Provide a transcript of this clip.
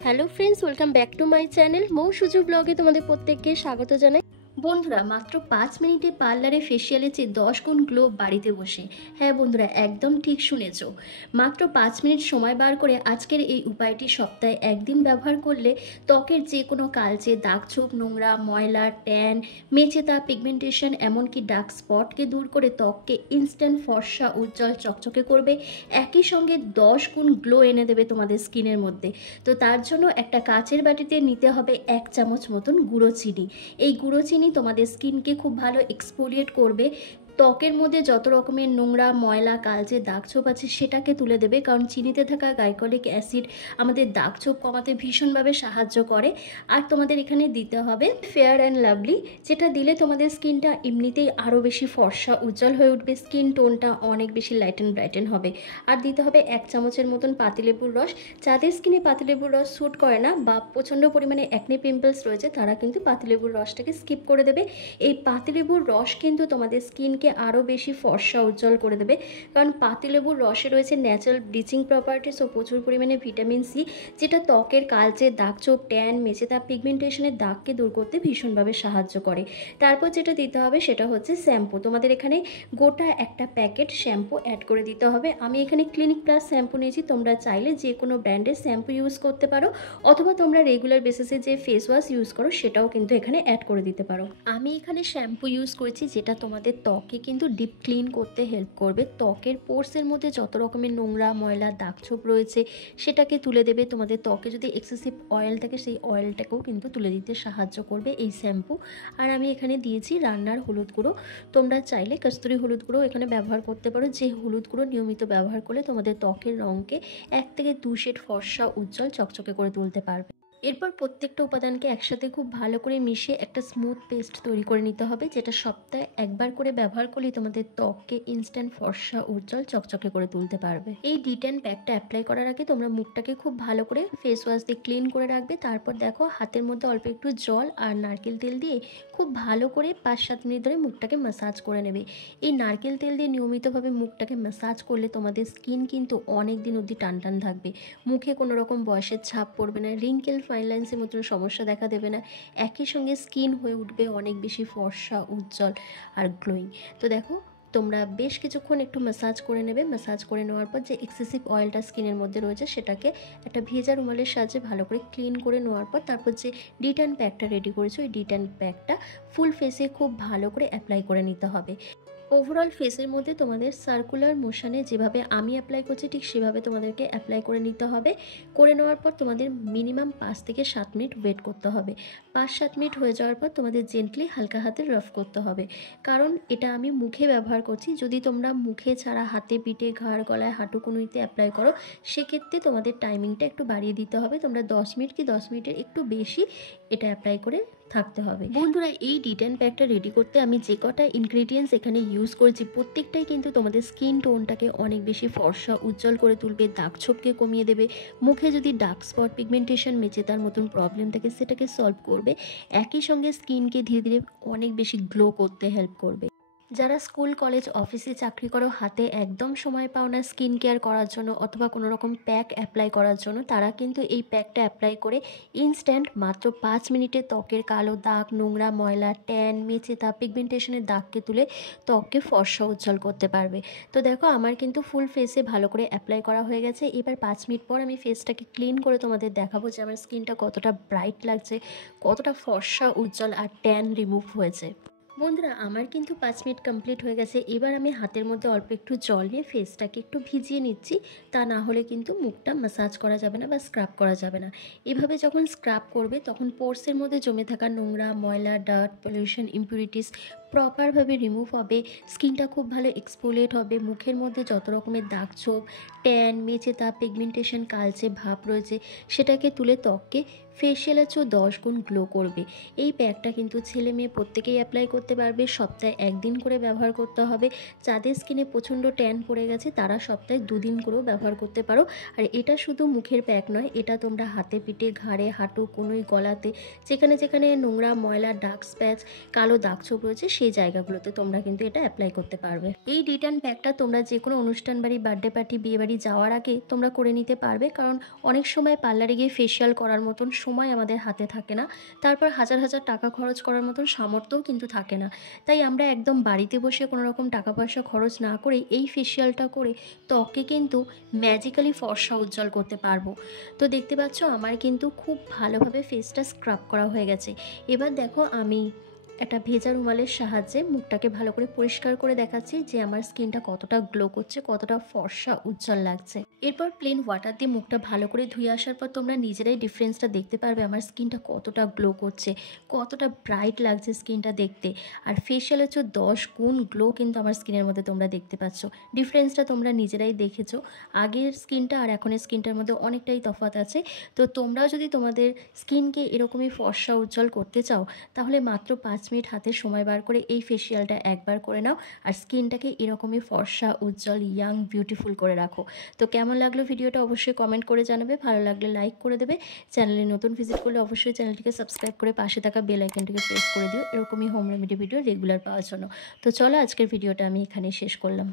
Hello friends, welcome back to my channel. Mou Suju ব্লগে তোমাদের প্রত্যেককে স্বাগত জানাই। বন্ধুরা, মাত্র 5 মিনিটে পার্লারে ফেসিয়ালের চেয়ে 10 গুণ গ্লো বাড়িতে বসে। হ্যাঁ বন্ধুরা, একদম ঠিক শুনেছো। মাত্র 5 মিনিট সময় বার করে আজকের এই উপায়টি সপ্তাহে একদিন ব্যবহার করলে ত্বকের যে কোনো কালচে, দাগছোপ, নোংরা, ময়লা, ট্যান, মেচেতা, পিগমেন্টেশন, এমনকি ডার্ক স্পটকে দূর করে ত্বককে ইনস্ট্যান্ট ফর্সা, উজ্জ্বল, চকচকে করবে। একই সঙ্গে 10 গুণ গ্লো এনে দেবে তোমাদের স্কিনের মধ্যে। তো তার জন্য একটা কাচের বাটিতে নিতে হবে 1 চামচ মতন গুঁড়ো চিনি। এই গুঁড়ো চিনি তোমাদের স্কিনকে খুব ভালো এক্সফোলিয়েট করবে। ত্বকের মধ্যে যত রকমের নোংরা, ময়লা, কালচে, দাগছোপ আছে সেটাকে তুলে দেবে, কারণ চিনিতে থাকা গ্লাইকোলিক অ্যাসিড আমাদের দাগছোপ কমাতে ভীষণভাবে সাহায্য করে। আর তোমাদের এখানে দিতে হবে ফেয়ার অ্যান্ড লাভলি, যেটা দিলে তোমাদের স্কিনটা এমনিতেই আরও বেশি ফর্সা, উজ্জ্বল হয়ে উঠবে। স্কিন টোনটা অনেক বেশি লাইটেন ব্রাইটেন হবে। আর দিতে হবে 1 চামচের মতন পাতিলেবুর রস। যাদের স্কিনে পাতিলেবুর রস স্যুট করে না বা প্রচণ্ড পরিমাণে অ্যাকনে পিম্পলস রয়েছে, তারা কিন্তু পাতিলেবুর রসটাকে স্কিপ করে দেবে। এই পাতিলেবুর রস কিন্তু তোমাদের স্কিনকে আরও বেশি ফর্সা, উজ্জ্বল করে দেবে, কারণ পাতিলেবুর রসে রয়েছে ন্যাচারাল ব্লিচিং প্রপার্টিস ও প্রচুর পরিমাণে ভিটামিন সি, যেটা ত্বকের কালচে, দাগছোপ, ট্যান, মেচেতা, পিগমেন্টেশনের দাগকে দূর করতে ভীষণভাবে সাহায্য করে। তারপর যেটা দিতে হবে সেটা হচ্ছে শ্যাম্পু। তোমাদের এখানে গোটা একটা প্যাকেট শ্যাম্পু অ্যাড করে দিতে হবে। আমি এখানে ক্লিনিক প্লাস শ্যাম্পু নিয়েছি, তোমরা চাইলে যে কোনো ব্র্যান্ডের শ্যাম্পু ইউজ করতে পারো, অথবা তোমরা রেগুলার বেসিসে যে ফেস ওয়াশ ইউজ করো সেটাও কিন্তু এখানে অ্যাড করে দিতে পারো। আমি এখানে শ্যাম্পু ইউজ করেছি, যেটা তোমাদের ত্বকে কিন্তু ডিপ ক্লিন করতে হেল্প করবে। ত্বকের পোর্সের মধ্যে যত রকমের নোংরা, ময়লা, দাগছোপ রয়েছে সেটাকে তুলে দেবে। তোমাদের ত্বকে যদি এক্সেসিভ অয়েল থাকে সেই অয়েলটাকেও কিন্তু তুলে দিতে সাহায্য করবে এই শ্যাম্পু। আর আমি এখানে দিয়েছি রান্নার হলুদ গুঁড়ো। তোমরা চাইলে কস্তুরি হলুদ গুঁড়ো এখানে ব্যবহার করতে পারো, যে হলুদ গুঁড়ো নিয়মিত ব্যবহার করলে তোমাদের ত্বকের রঙকে 1 থেকে 2 শেড ফর্সা, উজ্জ্বল, চকচকে করে তুলতে পারবে। এরপর প্রত্যেকটা উপাদানকে একসাথে খুব ভালো করে মিশিয়ে একটা স্মুথ পেস্ট তৈরি করে নিতে হবে, যেটা সপ্তাহে একবার করে ব্যবহার করলেই তোমাদের ত্বককে ইনস্ট্যান্ট ফর্সা, উজ্জ্বল, চকচকে করে তুলতে পারবে। এই ডিটেন প্যাকটা অ্যাপ্লাই করার আগে তোমরা মুখটাকে খুব ভালো করে ফেস ওয়াশ দিয়ে ক্লিন করে রাখবে। তারপর দেখো, হাতের মধ্যে অল্প একটু জল আর নারকেল তেল দিয়ে খুব ভালো করে 5-7 মিনিট ধরে মুখটাকে ম্যাসাজ করে নেবে। এই নারকেল তেল দিয়ে নিয়মিতভাবে মুখটাকে ম্যাসাজ করলে তোমাদের স্কিন কিন্তু অনেক দিন অবধি টান টান থাকবে। মুখে কোনো রকম বয়সের ছাপ পড়বে না, রিঙ্কেল, ফাইন লাইন্সের মতন সমস্যা দেখা দেবে না। একই সঙ্গে স্কিন হয়ে উঠবে অনেক বেশি ফর্সা, উজ্জ্বল আর গ্লোয়িং। তো দেখো, তোমরা বেশ কিছুক্ষণ একটু ম্যাসাজ করে নেবে। ম্যাসাজ করে নেওয়ার পর যে এক্সেসিভ অয়েলটা স্কিনের মধ্যে রয়েছে সেটাকে একটা ভেজা রুমালের সাহায্যে ভালো করে ক্লিন করে নেওয়ার পর তারপর যে ডিট্যান প্যাকটা রেডি করেছো, ওই ডিট্যান প্যাকটা ফুল ফেসে খুব ভালো করে অ্যাপ্লাই করে নিতে হবে। ওভারঅল ফেসের মধ্যে তোমাদের সার্কুলার মোশনে যেভাবে আমি অ্যাপ্লাই করছি ঠিক সেভাবে তোমাদেরকে অ্যাপ্লাই করে নিতে হবে। করে নেওয়ার পর তোমাদের মিনিমাম 5 থেকে 7 মিনিট ওয়েট করতে হবে। 5-7 মিনিট হয়ে যাওয়ার পর তোমাদের জেন্টলি হালকা হাতে রাফ করতে হবে, কারণ এটা আমি মুখে ব্যবহার করছি। যদি তোমরা মুখে ছাড়া হাতে, পিঠে, ঘাড়, গলায়, হাঁটু কনুইতে অ্যাপ্লাই করো, সেক্ষেত্রে তোমাদের টাইমিংটা একটু বাড়িয়ে দিতে হবে। তোমরা 10 মিনিট কি 10 মিনিটের একটু বেশি এটা অ্যাপ্লাই করে থাকতে হবে। বন্ধুরা, এই ডিটেন প্যাকটা রেডি করতে আমি যে কটা ইনগ্রেডিয়েন্টস এখানে ইউজ করেছি প্রত্যেকটাই কিন্তু তোমাদের স্কিন টোনটাকে অনেক বেশি ফর্সা, উজ্জ্বল করে তুলবে, দাগছোপকে কমিয়ে দেবে। মুখে যদি ডার্ক স্পট, পিগমেন্টেশন, মেচেতার মতন প্রবলেম থাকে সেটাকে সলভ করবে। একই সঙ্গে স্কিনকে ধীরে ধীরে অনেক বেশি গ্লো করতে হেল্প করবে। যারা স্কুল, কলেজ, অফিসে চাকরি করো, হাতে একদম সময় পাও না স্কিন কেয়ার করার জন্য অথবা কোনো রকম প্যাক অ্যাপ্লাই করার জন্য, তারা কিন্তু এই প্যাকটা অ্যাপ্লাই করে ইনস্ট্যান্ট মাত্র 5 মিনিটে ত্বকের কালো দাগ, নোংরা, ময়লা, ট্যান, মেচেতা, পিগমেন্টেশনের দাগকে তুলে ত্বককে ফর্সা, উজ্জ্বল করতে পারবে। তো দেখো, আমার কিন্তু ফুল ফেসে ভালো করে অ্যাপ্লাই করা হয়ে গেছে। এবার 5 মিনিট পর আমি ফেসটাকে ক্লিন করে তোমাদের দেখাবো যে আমার স্কিনটা কতটা ব্রাইট লাগছে, কতটা ফর্সা, উজ্জ্বল আর ট্যান রিমুভ হয়েছে। বন্ধুরা, আমার কিন্তু 5 মিনিট কমপ্লিট হয়ে গেছে। এবার আমি হাতের মধ্যে অল্প একটু জল নিয়ে ফেসটাকে একটু ভিজিয়ে নিচ্ছি, তা না হলে কিন্তু মুখটা ম্যাসাজ করা যাবে না বা স্ক্রাব করা যাবে না। এভাবে যখন স্ক্রাব করবে তখন পোর্সের মধ্যে জমে থাকা নোংরা, ময়লা, ডার্ট, পলিউশন, ইম্পিউরিটিস প্রপারভাবে রিমুভ হবে। স্কিনটা খুব ভালো এক্সফোলিয়েট হবে। মুখের মধ্যে যত রকমের দাগছোপ, ট্যান, মেচেতা, পিগমেন্টেশন, কালচে ভাব রয়েছে সেটাকে তুলে ত্বককে ফেসিয়ালের চেয়েও 10 গুণ গ্লো করবে। এই প্যাকটা কিন্তু ছেলে মেয়ে প্রত্যেকেই অ্যাপ্লাই করতে পারবে। সপ্তাহে একদিন করে ব্যবহার করতে হবে। যাদের স্কিনে প্রচণ্ড ট্যান পড়ে গেছে তারা সপ্তাহে 2 দিন করেও ব্যবহার করতে পারো। আর এটা শুধু মুখের প্যাক নয়, এটা তোমরা হাতে, পিঠে, ঘাড়ে, হাঁটু, কনুই, গলাতে যেখানে যেখানে নোংরা, ময়লা, ডার্ক স্প্যাচ, কালো দাগছোপ রয়েছে সেই জায়গাগুলোতে তোমরা কিন্তু এটা অ্যাপ্লাই করতে পারবে। এই রিটার্ন প্যাকটা তোমরা যে কোনো অনুষ্ঠান বাড়ি, বার্থডে পার্টি, বিয়ে বাড়ি যাওয়ার আগে তোমরা করে নিতে পারবে, কারণ অনেক সময় পার্লারে গিয়ে ফেসিয়াল করার মতন সময় আমাদের হাতে থাকে না, তারপর হাজার হাজার টাকা খরচ করার মতন সামর্থ্যও কিন্তু থাকে না। তাই আমরা একদম বাড়িতে বসে কোনো রকম টাকা পয়সা খরচ না করে এই ফেসিয়ালটা করে ত্বকে কিন্তু ম্যাজিক্যালি ফর্সা উজ্জ্বল করতে পারবো। তো দেখতে পাচ্ছ আমার কিন্তু খুব ভালোভাবে ফেসটা স্ক্রাব করা হয়ে গেছে। এবার দেখো আমি একটা ভেজা রুমালের সাহায্যে মুখটাকে ভালো করে পরিষ্কার করে দেখাচ্ছি যে আমার স্কিনটা কতটা গ্লো করছে, কতটা ফর্সা উজ্জ্বল লাগছে। এরপর প্লেন ওয়াটার দিয়ে মুখটা ভালো করে ধুয়ে আসার পর তোমরা নিজেরাই ডিফারেন্সটা দেখতে পারবে আমার স্কিনটা কতটা গ্লো করছে, কতটা ব্রাইট লাগছে স্কিনটা দেখতে। আর ফেশিয়াল হচ্ছে 10 গুণ গ্লো কিন্তু আমার স্কিনের মধ্যে তোমরা দেখতে পাচ্ছ। ডিফারেন্সটা তোমরা নিজেরাই দেখেছো, আগের স্কিনটা আর এখনের স্কিনটার মধ্যে অনেকটাই তফাৎ আছে। তো তোমরাও যদি তোমাদের স্কিনকে এরকমই ফর্সা উজ্জ্বল করতে চাও তাহলে মাত্র 5 মিনিট হাতে সময় বার করে এই ফেসিয়ালটা একবার করে নাও আর স্কিনটাকে এরকমই ফর্সা উজ্জ্বল ইয়াং বিউটিফুল করে রাখো। তো কেমন লাগলো ভিডিওটা অবশ্যই কমেন্ট করে জানাবে, ভালো লাগলে লাইক করে দেবে, চ্যানেলে নতুন ভিজিট করলে অবশ্যই চ্যানেলটিকে সাবস্ক্রাইব করে পাশে থাকা বেল আইকনটিকে প্রেস করে দিও এরকমই হোম রেমেডি ভিডিও রেগুলার পাওয়ার জন্য। তো চলো আজকের ভিডিওটা আমি এখানেই শেষ করলাম।